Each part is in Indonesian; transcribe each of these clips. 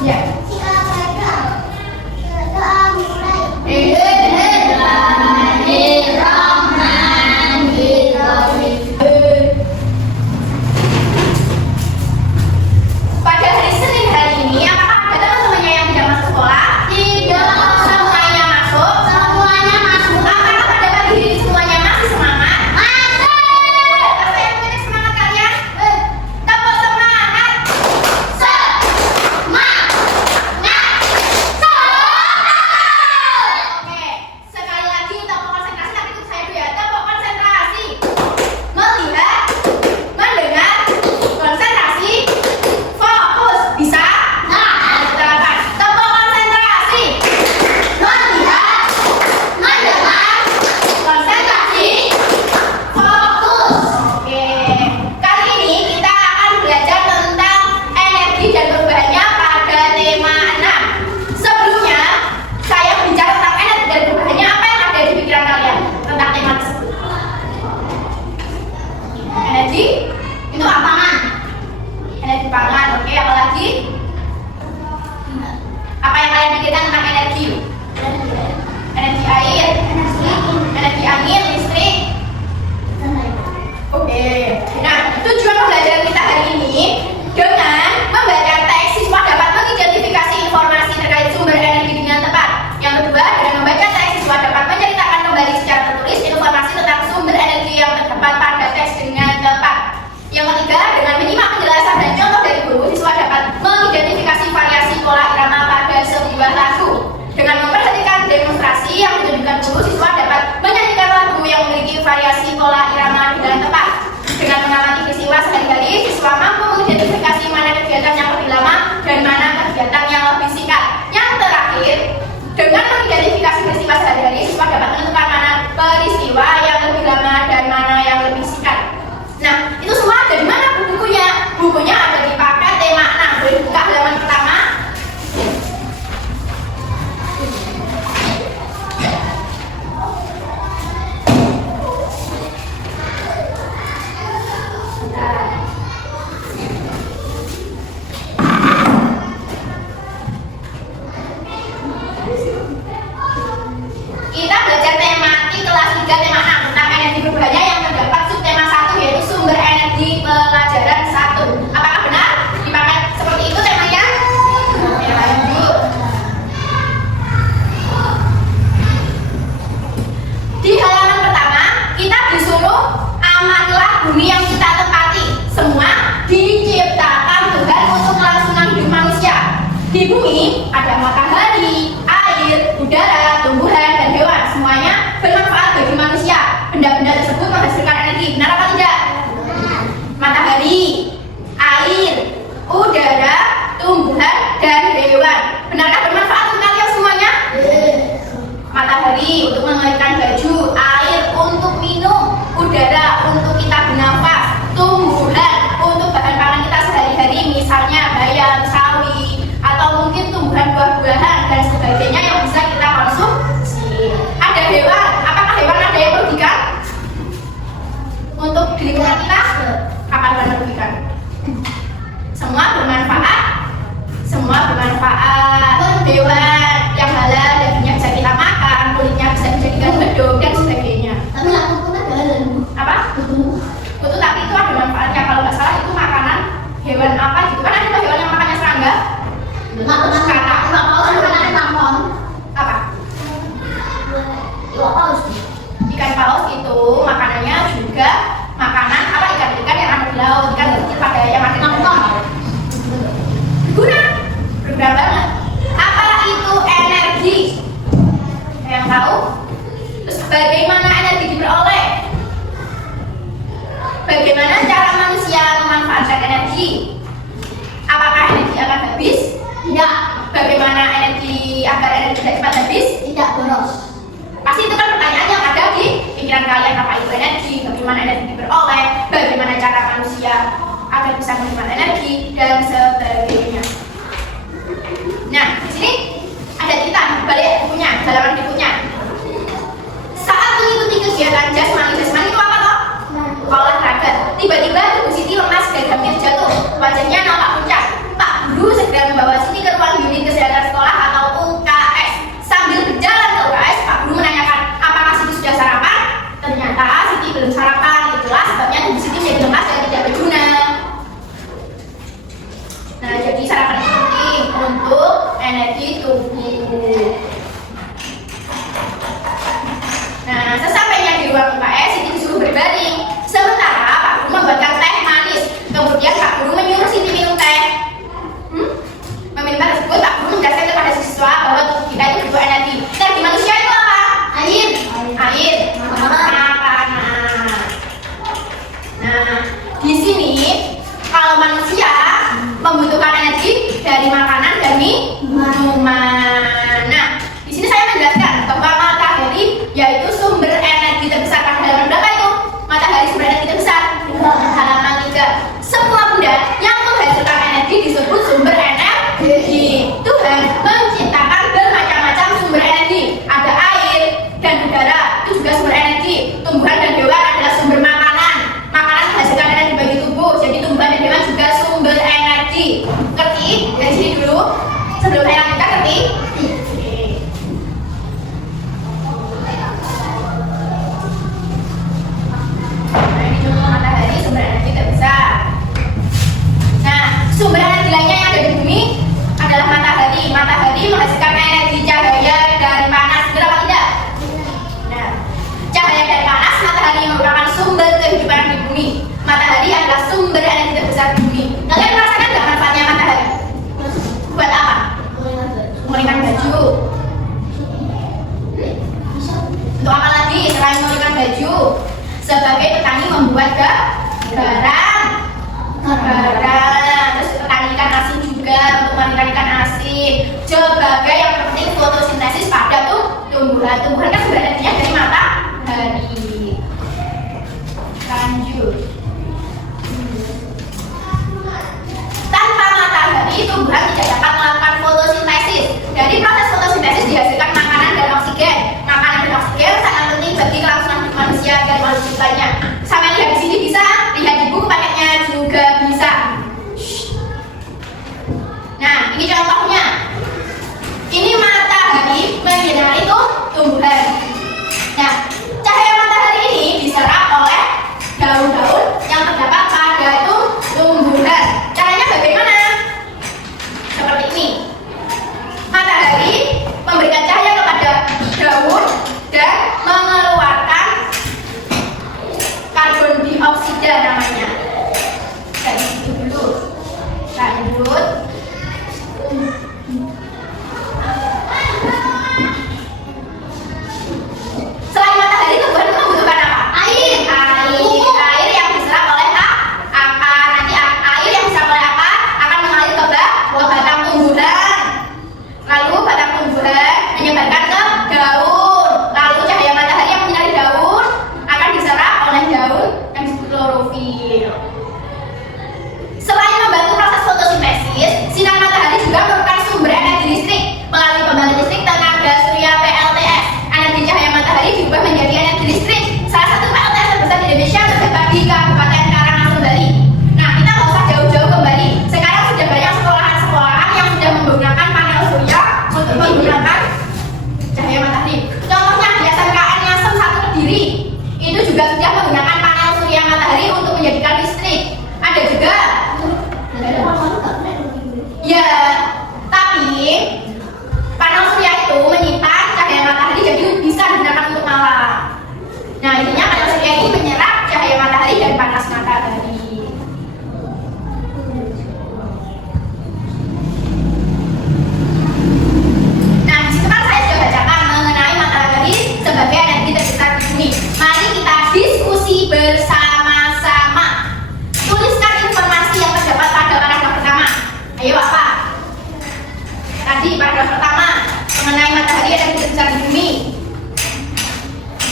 Ya. Pada hari Senin hari ini, apakah ada teman-temannya yang tidak masuk sekolah? Tidak. Semuanya masuk? Semuanya masuk. Apakah pada pagi ini semuanya masih semangat? Masih. Apa yang menjadi semangat kalian? Tepuk semangat. Semangat. Oke, sekali lagi tepuk konsentrasi, tapi ikut saya dulu ya. Tepuk konsentrasi. Melihat, mendengar, konsentrasi, fokus. Bisa? Nah, terangkan. Tepuk konsentrasi. Melihat, mendengar, konsentrasi, fokus. Oke. Kali ini kita akan belajar tentang energi dan perubahannya pada tema 6. Sebelumnya, saya bicara tentang energi dan perubahannya, apa yang ada di pikiran kalian tentang tema tersebut? Energi itu pangan. Energi pangan, oke, apa lagi? Apa yang kalian pikirkan tentang energi? Energi air, energi angin, listrik. Oke. Nah, tujuan pembelajaran kita hari ini dengan membaca teks, siswa dapat mengidentifikasi informasi terkait sumber energi dengan tepat. Yang kedua, dengan membaca teks, siswa dapat menceritakan kembali secara tertulis informasi tentang sumber energi yang terdapat pada teks dengan tepat. Yang ketiga, dengan menyimak penjelasan dan contoh dari guru, siswa dapat mengidentifikasi variasi pola irama pada sebuah lagu. Dengan memperhatikan demonstrasi yang ditunjukkan guru, siswa dapat menyanyikan lagu yang memiliki variasi pola irama dengan tepat. Dengan mengamati peristiwa sehari-hari, siswa mampu mengidentifikasi mana kegiatan yang lebih lama dan mana kegiatan yang lebih singkat. Yang terakhir, dengan mengidentifikasi peristiwa sehari-hari, siswa dapat menentukan mana peristiwa yang lebih lama dan mana yang lebih singkat. Nah, itu semua ada di mana bukunya? Bukunya ada di paket tema 6. Boleh buka halaman pertama. Kita belajar tematik kelas 3 tema 6 tentang energi perubahannya yang terdapat subtema 1 yaitu sumber energi pelajaran 1. Apakah benar? Dipakai seperti itu temanya? Oke, lanjut. Di halaman pertama, kita disuruh amatilah bumi yang kita tempati. Semua diciptakan Tuhan untuk kelangsungan hidup manusia. Di bumi ada matahari, air, udara, tumbuhan, dan hewan. Semuanya bermanfaat bagi manusia. Benda-benda tersebut menghasilkan energi. Benar apa tidak? Matahari, air, udara, tumbuhan, dan hewan. Benarkah bermanfaat untuk kalian semuanya? Matahari untuk mengalirkan baju, air untuk minum, udara untuk kita bernafas, tumbuhan untuk bahan pangan kita sehari-hari, misalnya bayam, sawi, atau mungkin tumbuhan buah-buahan dan sebagainya yang bisa kita konsumsi. Ada hewan, apakah hewan ada yang merugikan untuk di lingkungan kita? Apa hewan merugikan? Semua bermanfaat. Semua bermanfaat. Hewan yang halal, dagingnya bisa kita makan, kulitnya bisa dijadikan beduk dan sebagainya. Tapi nggak kutu kan halal. Apa? Kutu, tapi itu ada manfaatnya. Kalau nggak salah itu makanan hewan apa gitu kan, ada hewan yang makannya serangga. Nggak paus makanannya tampon. Apa? Iwak paus. Ikan paus itu makanannya juga makanan apa, ikan-ikan yang ada di laut, ikan kecil pada yang ada di laut. Berguna banget. Apa itu energi? Yang tahu? Terus bagaimana energi diperoleh? Bagaimana cara manusia memanfaatkan energi? Nah, di sini saya menjelaskan bahwa matahari yaitu sumber energi terbesar pada halaman berapa itu? Matahari sumber energi terbesar halaman 3. Semua benda yang menghasilkan energi disebut sumber energi. Tuhan menciptakan bermacam-macam sumber energi. Ada air dan udara, itu juga sumber energi. Tumbuhan dan hewan adalah sumber makanan. Makanan menghasilkan energi bagi tubuh. Jadi tumbuhan dan hewan juga sumber energi. Ngerti? Dari sini dulu. Sebelum saya lanjutkan, ngerti? Nah, ini contoh matahari sumber energi terbesar. Nah, sumber energi lainnya yang ada di bumi adalah matahari. Matahari menghasilkan energi cahaya dari panas. Benar apa tidak? Nah, cahaya dari panas, matahari yang merupakan sumber kehidupan di bumi. Matahari adalah sumber energi terbesar di bumi. Kalian merasakan nggak manfaatnya matahari? Buat apa? Mengeringkan baju. Untuk apa lagi selain mengeringkan baju? Sebagai petani membuat garam. Terus petani ikan asin juga untuk mengeringkan ikan asin. Sebagai yang penting fotosintesis pada tumbuhan. Tumbuhan kan sumber energinya dari matahari. Lanjut. Tanpa matahari, tumbuhan tidak dapat melakukan fotosintesis. Dari proses fotosintesis dihasilkan makanan dan oksigen. Makanan dan oksigen sangat penting bagi kelangsungan hidup manusia dan makhluk lainnya. Sampai lihat di sini bisa, lihat di buku paketnya juga bisa. Nah, ini contohnya. Ini matahari menyinari tumbuhan. Nah, cahaya matahari ini diserap oleh daun-daun yang terdapat pada tumbuhan. Caranya bagaimana? Seperti ini. Matahari memberikan cahaya kepada daun dan mengeluarkan karbon dioksida namanya. Dari situ dulu. Lanjut. Selain matahari, tumbuhan itu membutuhkan apa? Air yang diserap oleh akar. Nanti air yang diserap oleh akar akan mengalir ke batang tumbuhan. Lalu batang tumbuhan menyebarkan ke daun. Lalu cahaya matahari yang menyinari daun akan diserap oleh daun yang disebut klorofil. Selain membantu proses fotosintesis, sinar matahari juga merupakan sumber energi listrik melalui pembangkit listrik tenaga surya PLTS. Energi cahaya matahari diubah menjadi energi listrik. Salah satu PLTS terbesar di Indonesia terdapat di Kabupaten Karangasem, Bali. Nah, kita nggak usah jauh-jauh ke Bali. Sekarang sudah banyak sekolahan-sekolahan yang sudah menggunakan panel surya untuk menggunakan cahaya matahari. Contohnya di SMKN Ngasem 1 Kediri, itu juga sudah menggunakan panel surya matahari untuk menjadikan listrik. Ada juga. Ya, tapi panel surya itu menyimpan cahaya matahari jadi bisa digunakan untuk malam. Nah, intinya panel surya ini menyerap cahaya matahari dan panas matahari. Nah, di situ kan saya sudah bacakan mengenai matahari sebagai energi terbesar di bumi. Mari kita diskusi bersama-sama. Tuliskan informasi yang terdapat pada paragraf pertama. Ayo, Bapak. Tadi paragraf pertama mengenai matahari energi terbesar di bumi.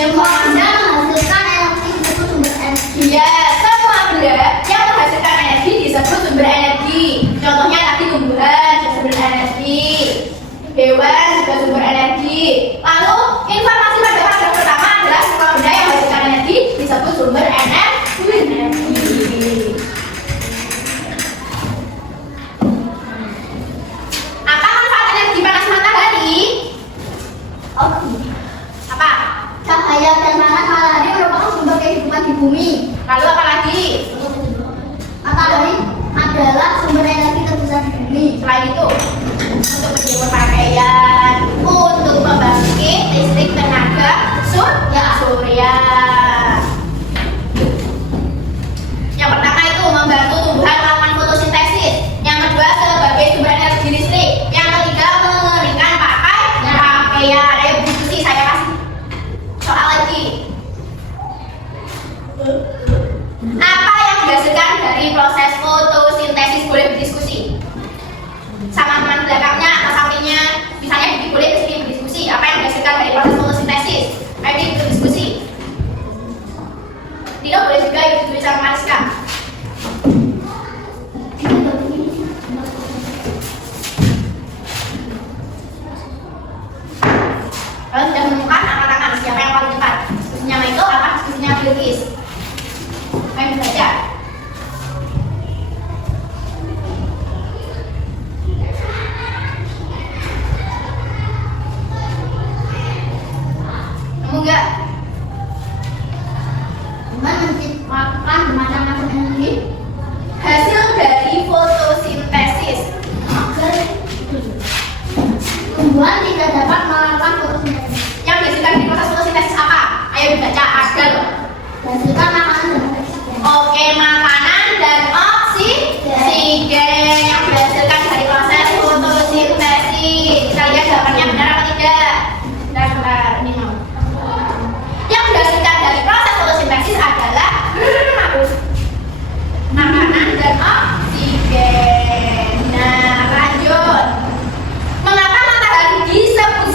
Informasi menghasilkan energi disebut sumber energi. Ya, semua benda yang menghasilkan energi disebut sumber energi. Contohnya tadi tumbuhan juga sumber energi, hewan juga sumber energi. Lalu informasi pada paragraf pertama adalah semua benda yang menghasilkan energi disebut sumber energi. Apa manfaat energi panas matahari? Apa? Cahaya dan panas matahari merupakan sumber kehidupan di bumi. Lalu apa lagi? Matahari adalah sumber energi terbesar di bumi. Selain itu, untuk menjemur pakaian, untuk membangkit listrik tenaga surya. Yang pertama itu membantu tumbuhan melakukan fotosintesis. Yang kedua sebagai sumber energi listrik. Yang ketiga mengeringkan pakaian. Ayo diskusi, saya kasih soal lagi. Apa yang dihasilkan dari proses fotosintesis? Boleh berdiskusi sama teman juga yuk ditulis sama Mariska. Kalian sudah menemukan angkat-angkat siapa yang paling cepat? Diskusinya Michael apa diskusinya Bilkis? Ayo baca. Nemu nggak? Dengan menciptakan bermacam-macam energi Hasil dari fotosintesis. agar tumbuhan tidak dapat melakukan fotosintesis. Yang dihasilkan dari proses fotosintesis apa? Ayo dibaca agar. Menghasilkan makanan dan oksigen. Oke, makanan dan oksigen yang dihasilkan dari proses fotosintesis. Kita lihat jawabannya benar apa tidak? Bentar, ini mau. Yang dihasilkan dari proses fotosintesis adalah makanan dan oksigen. Nah, lanjut. Mengapa matahari disebut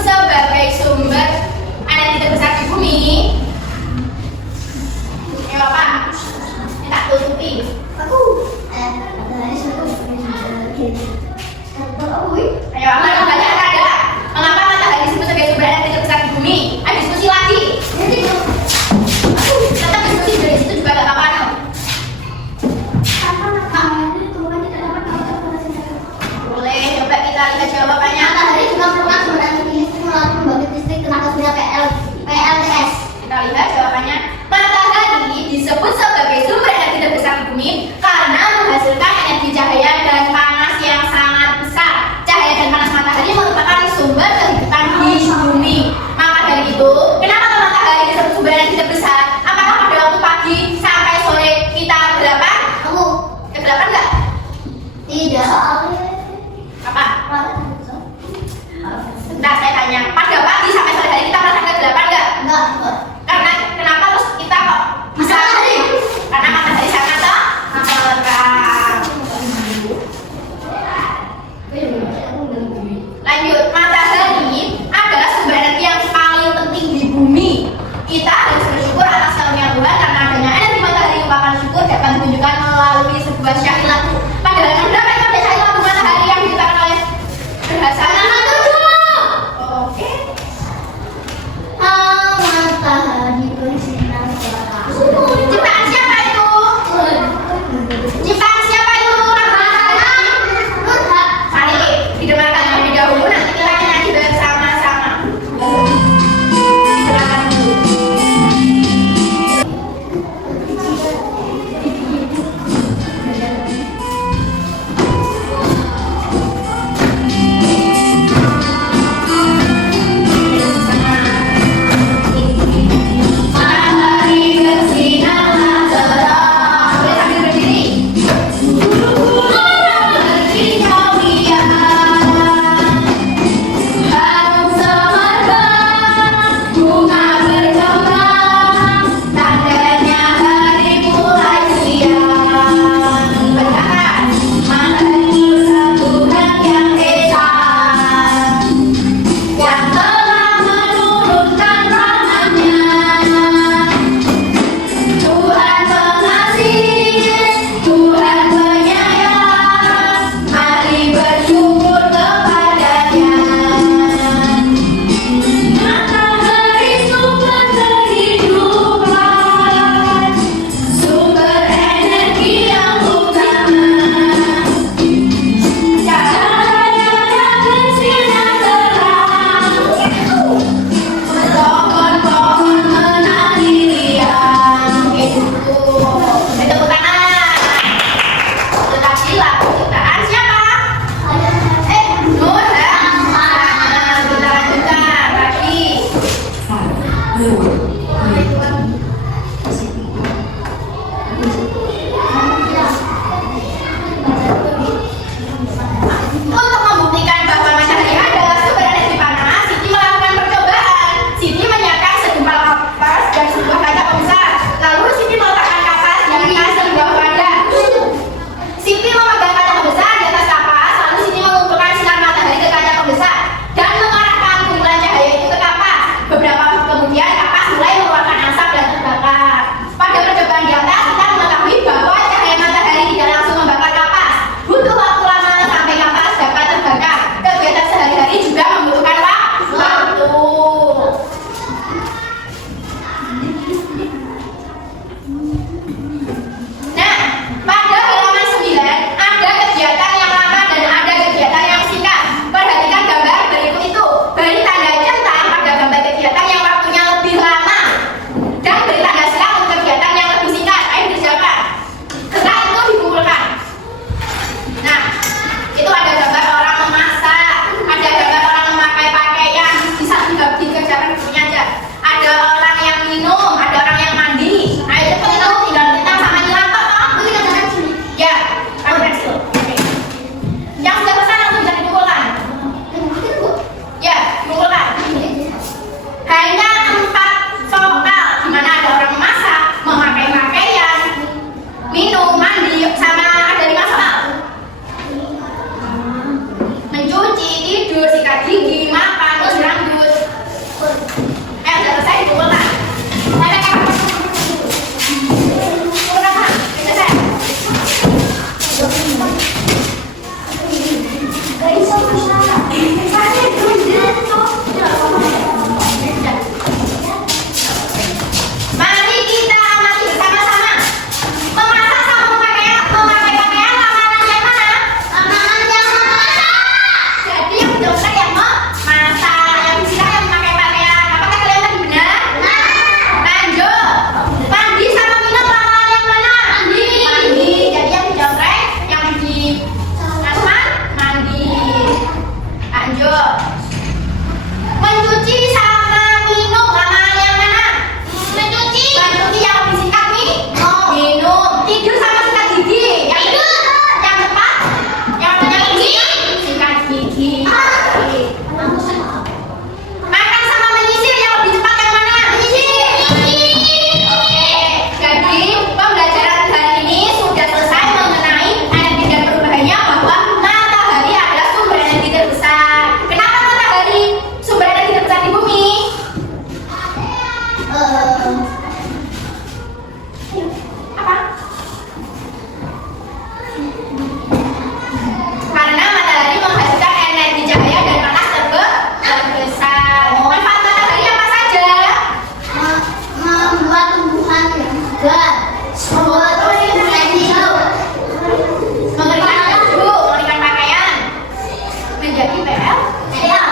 KL? KL.